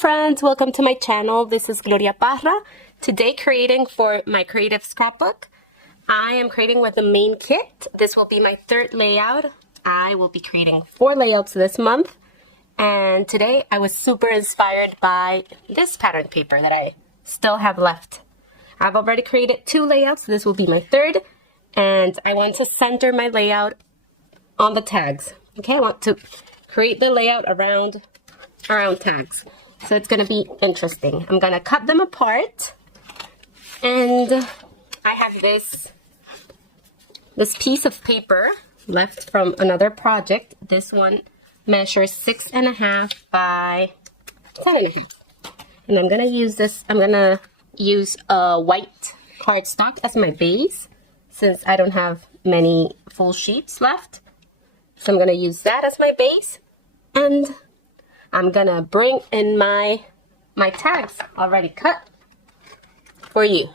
friends, welcome to my channel. This is Gloria Parra. Today creating for my creative scrapbook. I am creating with the main kit. This will be my third layout. I will be creating 4 layouts this month. And today I was super inspired by this pattern paper that I still have left. I've already created 2 layouts. This will be my third. And I want to center my layout on the tags. Okay, I want to create the layout around tags. So it's going to be interesting. I'm going to cut them apart. And I have this piece of paper left from another project. This one measures 6.5 by 10.5. And I'm going to use this. I'm going to use a white cardstock as my base since I don't have many full sheets left. So I'm going to use that as my base. And I'm going to bring in my tags already cut for you.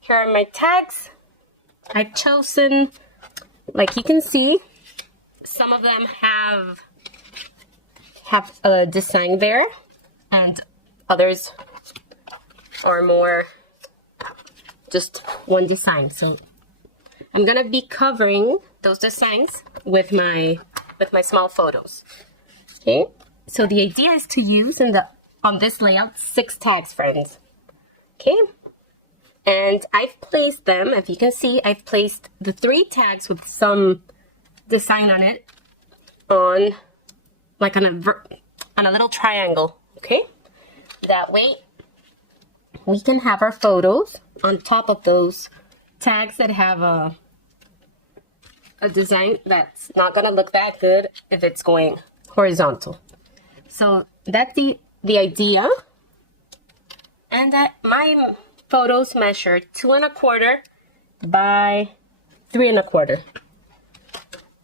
Here are my tags. I've chosen, like you can see, some of them have a design there, and others are more just one design. So I'm gonna be covering those designs with my small photos. Okay, so the idea is to use on this layout 6 tags, friends. Okay. And I've placed them, if you can see, I've placed the 3 tags with some design on it on a little triangle, okay? That way we can have our photos on top of those tags that have a design that's not gonna look that good if it's going horizontal. So that's the idea. And that my photos measure 2.25 by 3.25.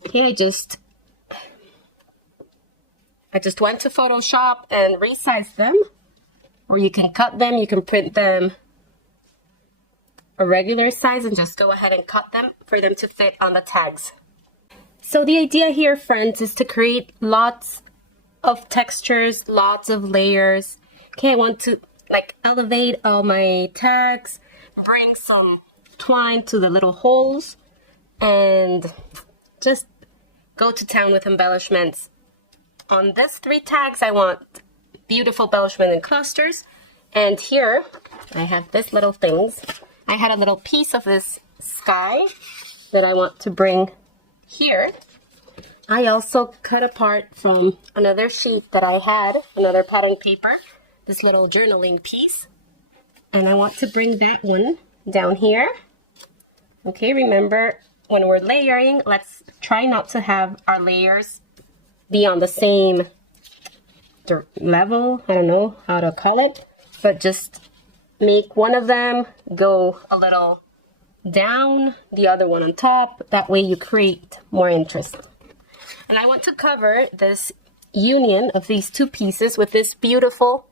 Okay, I just went to Photoshop and resized them, or you can cut them, you can print them a regular size and just go ahead and cut them for them to fit on the tags. So the idea here, friends, is to create lots of textures, lots of layers. Okay, I want to elevate all my tags, bring some twine to the little holes, and just go to town with embellishments. On these 3 tags, I want beautiful embellishment in clusters. And here, I have these little things. I had a little piece of this sky that I want to bring here. I also cut apart from another sheet that I had, another pattern paper, this little journaling piece, and I want to bring that one down here. Okay, remember when we're layering, let's try not to have our layers be on the same level. I don't know how to call it, but just make one of them go a little down, the other one on top. That way you create more interest. And I want to cover this union of these 2 pieces with this beautiful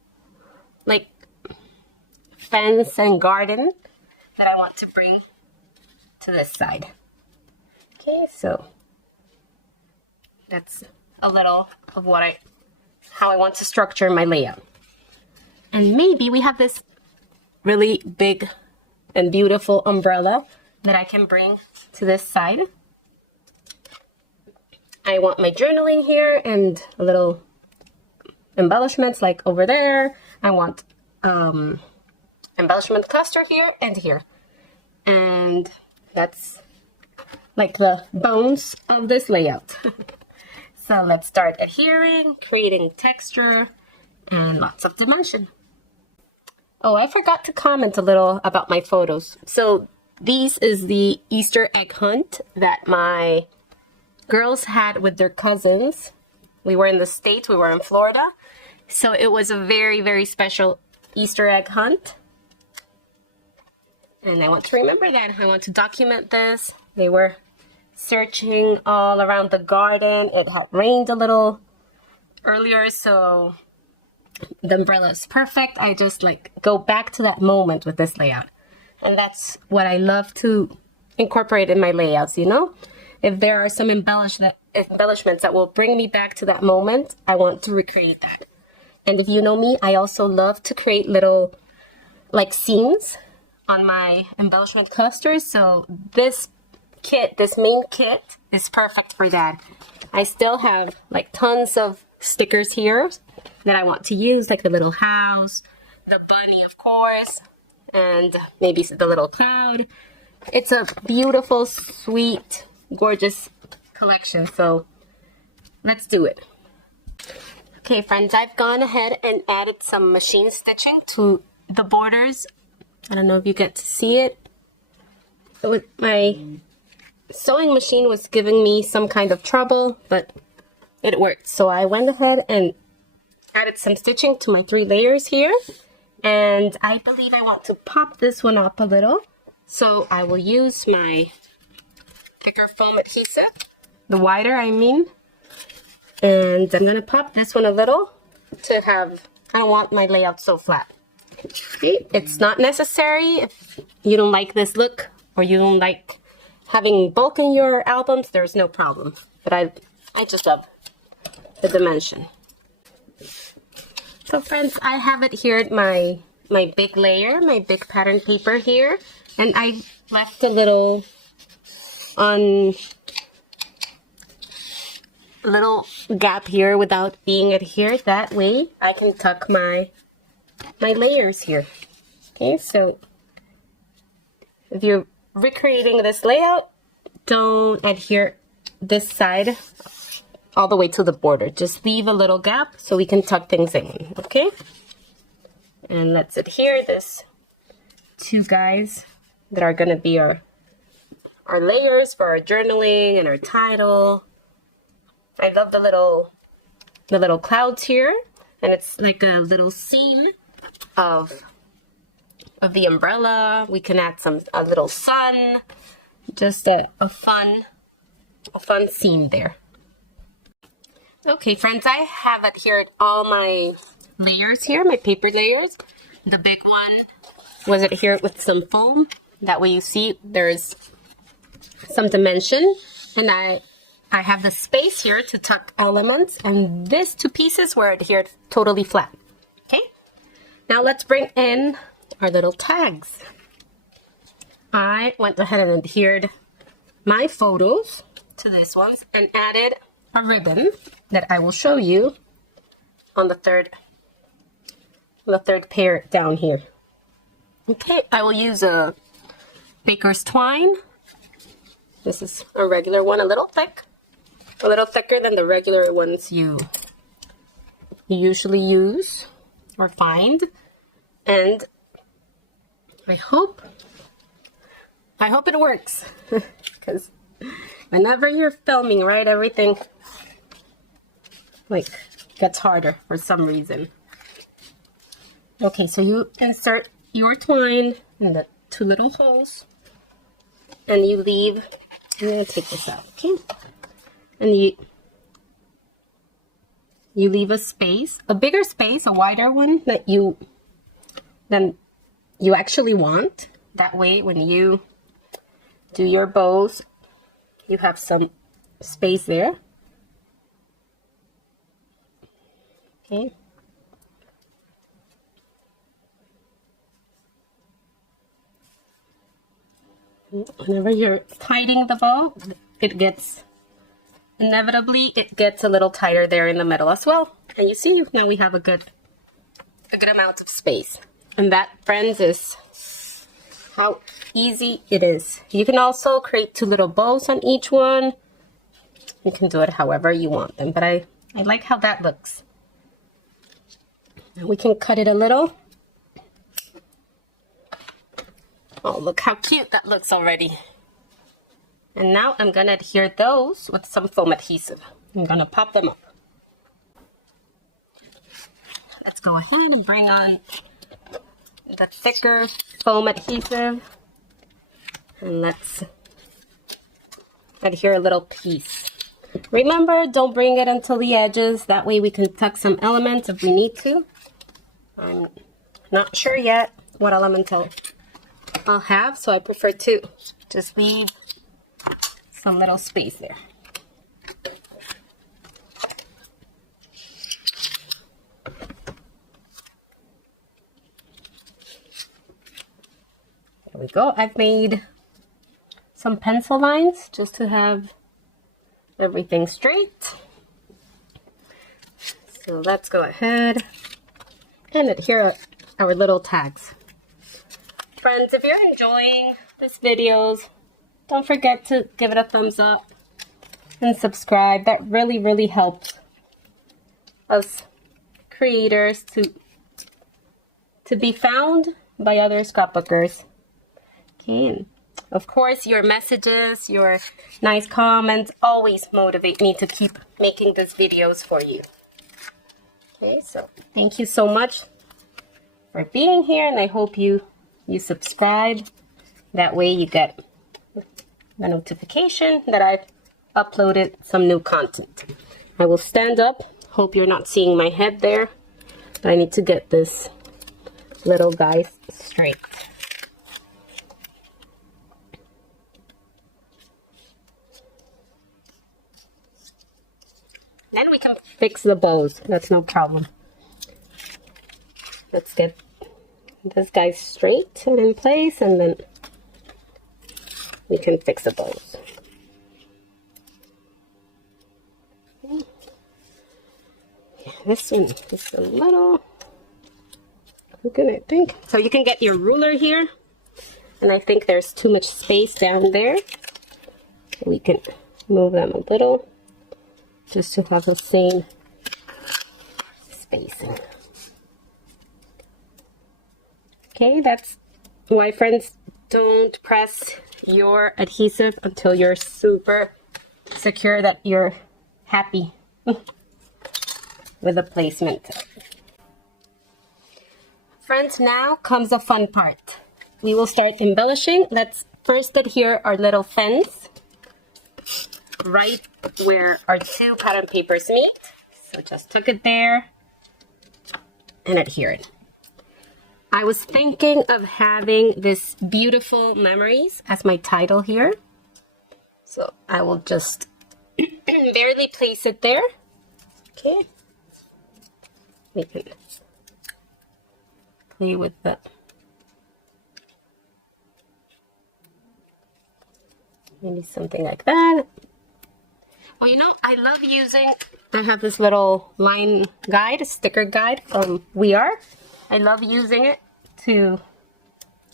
fence and garden that I want to bring to this side. Okay, so that's a little of how I want to structure my layout. And maybe we have this really big and beautiful umbrella that I can bring to this side. I want my journaling here and a little embellishments like over there. I want embellishment cluster here and here. And that's like the bones of this layout. So let's start adhering, creating texture, and lots of dimension. Oh, I forgot to comment a little about my photos. So this is the Easter egg hunt that my girls had with their cousins. We were in the States, we were in Florida. So it was a very, very special Easter egg hunt. And I want to remember that. I want to document this. They were searching all around the garden. It had rained a little earlier, so the umbrella is perfect. I just go back to that moment with this layout. And that's what I love to incorporate in my layouts, you know? If there are some embellishments that will bring me back to that moment, I want to recreate that. And if you know me, I also love to create little like scenes on my embellishment clusters. So this kit, this main kit, is perfect for that. I still have like tons of stickers here that I want to use, like the little house, the bunny, of course, and maybe the little cloud. It's a beautiful, sweet, gorgeous collection. So let's do it. Okay, friends, I've gone ahead and added some machine stitching to the borders. I don't know if you get to see it. My sewing machine was giving me some kind of trouble, but it worked. So I went ahead and added some stitching to my 3 layers here. And I believe I want to pop this one up a little. So I will use my thicker foam adhesive, the wider I mean. And I'm going to pop this one a little to have, I don't want my layout so flat. Okay. It's not necessary if you don't like this look or you don't like having bulk in your albums, there's no problem. But I just love the dimension. So friends, I have adhered my big layer, my big pattern paper here. And I left a little gap here without being adhered. That way I can tuck my layers here. Okay, so if you're recreating this layout, don't adhere this side all the way to the border. Just leave a little gap so we can tuck things in, okay? And let's adhere this 2 guys that are gonna be our layers for our journaling and our title. I love the little clouds here, and it's like a little scene of the umbrella. We can add a little sun, just a fun scene there. Okay, friends, I have adhered all my layers here, my paper layers. The big one was adhered with some foam. That way you see there's some dimension, and I have the space here to tuck elements, and these 2 pieces were adhered totally flat. Okay, now let's bring in our little tags. I went ahead and adhered my photos to these ones and added a ribbon that I will show you on the third pair down here. Okay, I will use a baker's twine. This is a regular one, a little thick, a little thicker than the regular ones you usually use or find. And I hope it works, because whenever you're filming, right, everything like gets harder for some reason. Okay, so you insert your twine in the 2 little holes, and you leave. I'm gonna take this out, okay? And you leave a space, a bigger space, a wider one than you actually want. That way, when you do your bows, you have some space there. Okay. Whenever you're tightening the bow, inevitably it gets a little tighter there in the middle as well. And you see, now we have a good amount of space. And that, friends, is how easy it is. You can also create 2 little bows on each one. You can do it however you want them, but I like how that looks. And we can cut it a little. Oh, look how cute that looks already. And now I'm gonna adhere those with some foam adhesive. I'm gonna pop them up. Let's go ahead and bring on the thicker foam adhesive. And let's adhere a little piece. Remember, don't bring it until the edges. That way we can tuck some elements if we need to. I'm not sure yet what element I'll have, so I prefer to just leave some little space there. There we go. I've made some pencil lines just to have everything straight. So let's go ahead and adhere our little tags. Friends, if you're enjoying this videos, don't forget to give it a thumbs up and subscribe. That really, really helps us creators to be found by other scrapbookers. Okay, and of course, your messages, your nice comments always motivate me to keep making these videos for you. Okay, so thank you so much for being here, and I hope you subscribe. That way you get the notification that I've uploaded some new content. I will stand up. Hope you're not seeing my head there, but I need to get this little guy straight. Then we can fix the bows. That's no problem. Let's get this guy straight and in place, and then we can fix the bows. Okay. Yeah, this one is a little crooked, I think. So you can get your ruler here, and I think there's too much space down there. So we can move them a little, just to have the same spacing. Okay, that's why, friends, don't press your adhesive until you're super secure that you're happy with the placement. Friends, now comes the fun part. We will start embellishing. Let's first adhere our little fence right where our two pattern papers meet. So just tuck it there and adhere it. I was thinking of having this beautiful memories as my title here. So I will just barely place it there. Okay. We can play with the maybe something like that. Well, you know, I love using, I have this little line guide, a sticker guide from We Are. I love using it to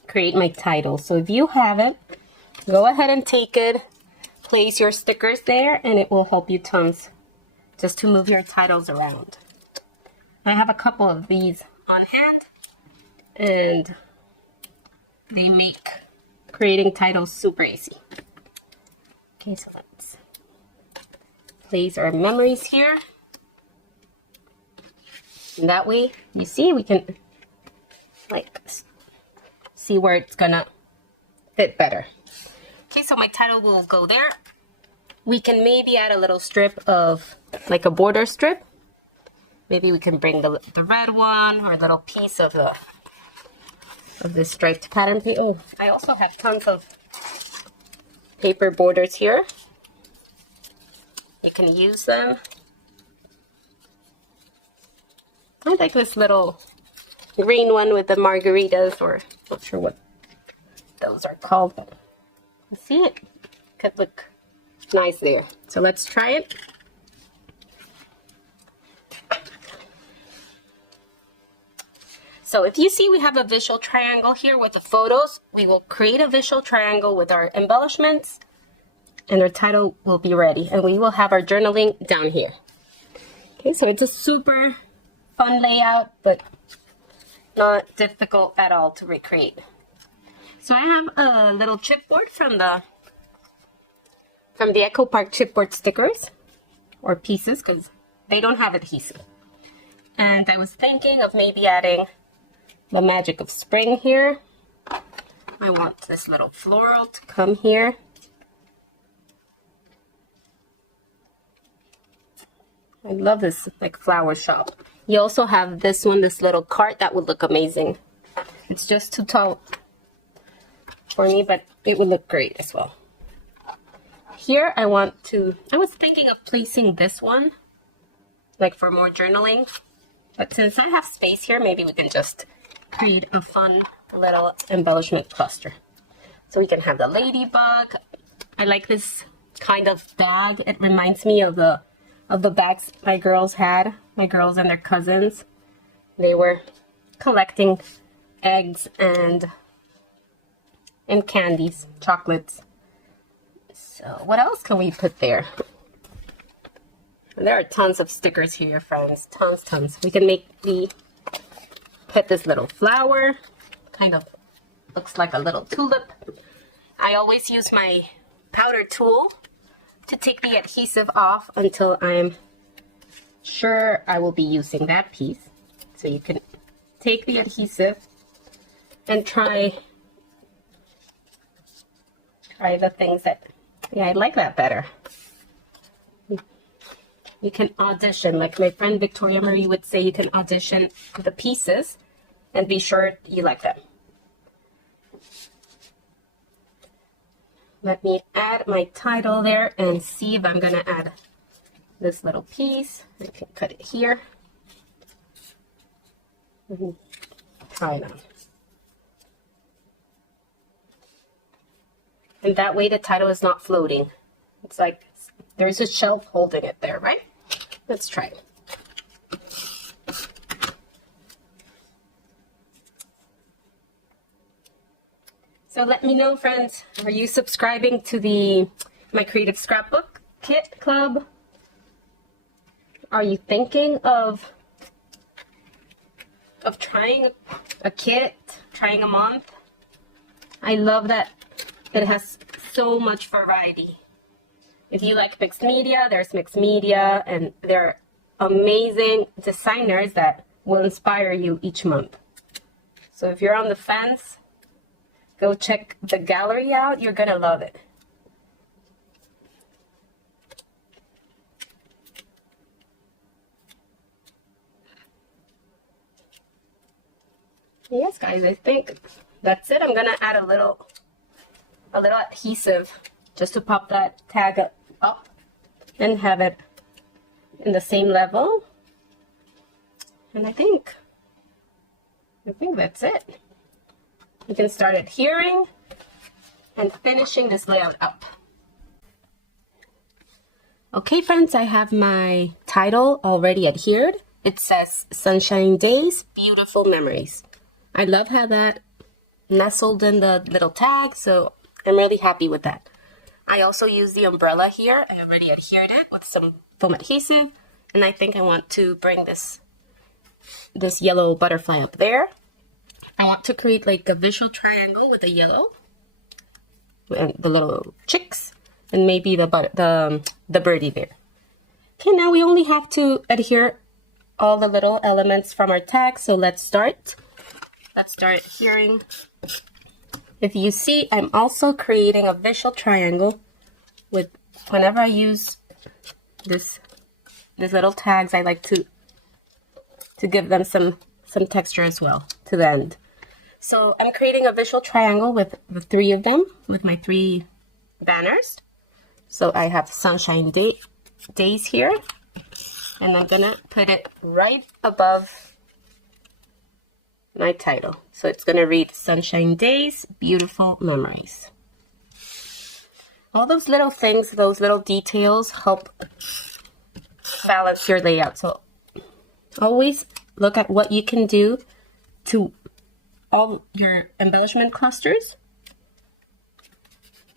create my title. So if you have it, go ahead and take it, place your stickers there, and it will help you tons just to move your titles around. I have a couple of these on hand, and they make creating titles super easy. Okay, so let's place our memories here. And that way, you see, we can like see where it's gonna fit better. Okay, so my title will go there. We can maybe add a little strip of like a border strip. Maybe we can bring the red one or a little piece of this striped pattern. Oh, I also have tons of paper borders here. You can use them. I like this little green one with the margaritas, or not sure what those are called, but see, it could look nice there. So let's try it. So if you see, we have a visual triangle here with the photos. We will create a visual triangle with our embellishments, and our title will be ready, and we will have our journaling down here. Okay, so it's a super fun layout, but not difficult at all to recreate. So I have a little chipboard from the Echo Park chipboard stickers, or pieces, because they don't have adhesive. And I was thinking of maybe adding the magic of spring here. I want this little floral to come here. I love this like flower shop. You also have this one, this little cart that would look amazing. It's just too tall for me, but it would look great as well. Here I was thinking of placing this one, like for more journaling. But since I have space here, maybe we can just create a fun little embellishment cluster. So we can have the ladybug. I like this kind of bag. It reminds me of the bags my girls had. My girls and their cousins. They were collecting eggs and candies, chocolates. So what else can we put there? There are tons of stickers here, friends. Tons. We can put this little flower. Kind of looks like a little tulip. I always use my powder tool to take the adhesive off until I'm sure I will be using that piece. So you can take the adhesive and try the things that, yeah, I like that better. You can audition, like my friend Victoria Marie would say, you can audition the pieces and be sure you like them. Let me add my title there and see if I'm gonna add this little piece. I can cut it here. Try it on. And that way the title is not floating. It's like there's a shelf holding it there, right? Let's try it. So let me know, friends, are you subscribing to my Creative Scrapbook Kit Club? Are you thinking of trying a kit, trying a month? I love that it has so much variety. If you like mixed media, there's mixed media, and there are amazing designers that will inspire you each month. So if you're on the fence, go check the gallery out. You're gonna love it. Yes, guys, I think that's it. I'm gonna add a little adhesive just to pop that tag up and have it in the same level. And I think that's it. You can start adhering and finishing this layout up. Okay, friends, I have my title already adhered. It says Sunshine Days, Beautiful Memories. I love how that nestled in the little tag, so I'm really happy with that. I also use the umbrella here. I already adhered it with some foam adhesive, and I think I want to bring this yellow butterfly up there. I want to create like a visual triangle with the yellow and the little chicks, and maybe the birdie there. Okay, now we only have to adhere all the little elements from our tag, so let's start. Let's start adhering. If you see, I'm also creating a visual triangle with, whenever I use these little tags, I like to give them some texture as well to the end. So I'm creating a visual triangle with the three of them, with my three banners. So I have Sunshine Days here, and I'm gonna put it right above my title. So it's gonna read Sunshine Days, Beautiful Memories. All those little things, those little details help balance your layout. So always look at what you can do to all your embellishment clusters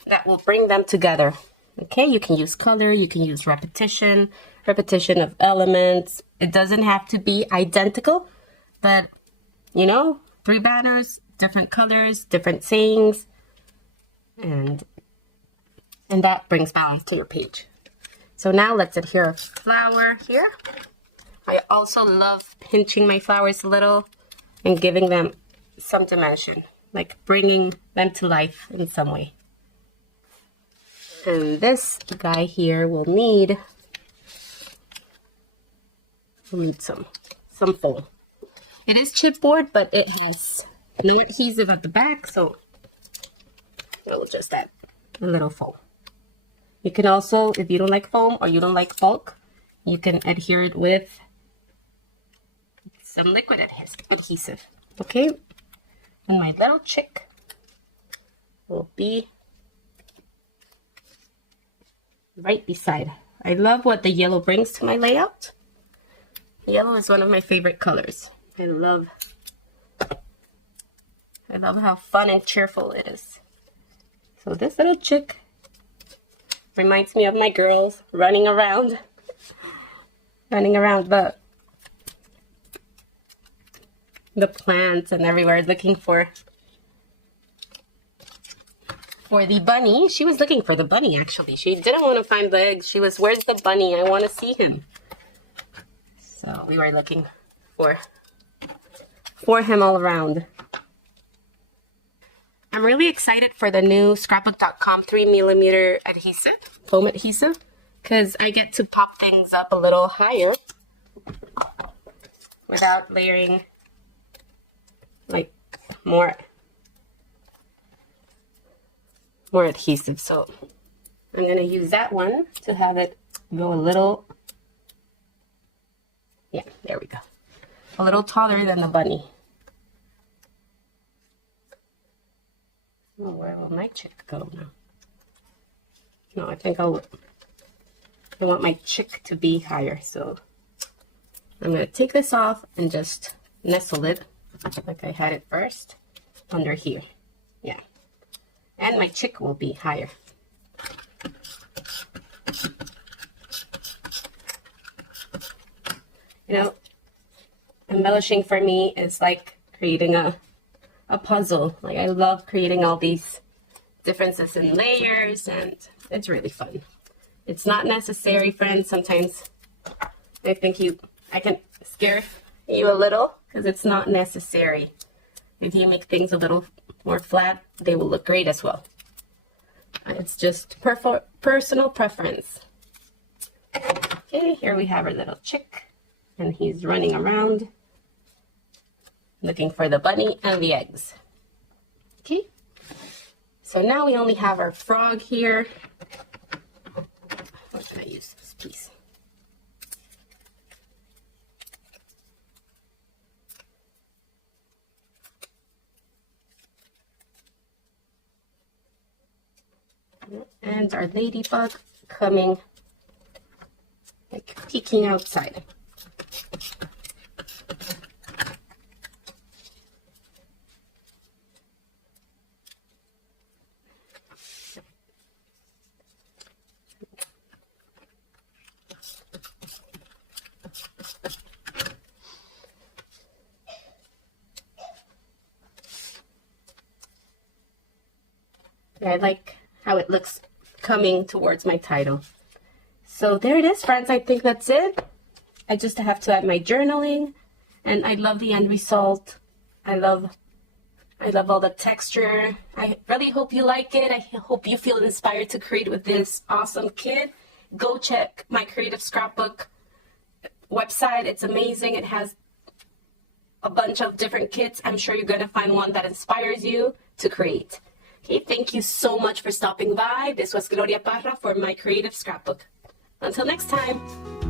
that will bring them together. Okay, you can use color, you can use repetition of elements. It doesn't have to be identical, but you know, 3 banners, different colors, different sayings, and that brings balance to your page. So now let's adhere a flower here. I also love pinching my flowers a little and giving them some dimension, like bringing them to life in some way. And this guy here will need some foam. It is chipboard, but it has no adhesive at the back, so we'll just add a little foam. You can also, if you don't like foam or you don't like bulk, you can adhere it with some liquid adhesive. Okay, and my little chick will be right beside. I love what the yellow brings to my layout. Yellow is one of my favorite colors. I love how fun and cheerful it is. So this little chick reminds me of my girls running around the plants and everywhere, looking for the bunny. She was looking for the bunny, actually. She didn't want to find the eggs. She was, where's the bunny? I want to see him. So we were looking for him all around. I'm really excited for the new Scrapbook.com 3mm adhesive, foam adhesive, because I get to pop things up a little higher without layering like more adhesive. So I'm going to use that one to have it go a little, yeah, there we go, a little taller than the bunny. Oh, where will my chick go now? No, I think I want my chick to be higher, so I'm going to take this off and just nestle it like I had it first under here. Yeah. And my chick will be higher. You know, embellishing for me is like creating a puzzle. Like, I love creating all these differences in layers, and it's really fun. It's not necessary, friends. Sometimes I think I can scare you a little because it's not necessary. If you make things a little more flat, they will look great as well. It's just personal preference. Okay, here we have our little chick, and he's running around looking for the bunny and the eggs. Okay, so now we only have our frog here. What can I use this piece? And our ladybug coming, like peeking outside. I like how it looks coming towards my title. So there it is, friends. I think that's it. I just have to add my journaling, and I love the end result. I love all the texture. I really hope you like it. I hope you feel inspired to create with this awesome kit. Go check my Creative Scrapbook website. It's amazing. It has a bunch of different kits. I'm sure you're going to find one that inspires you to create. Okay, thank you so much for stopping by. This was Gloria Parra for my Creative Scrapbook. Until next time.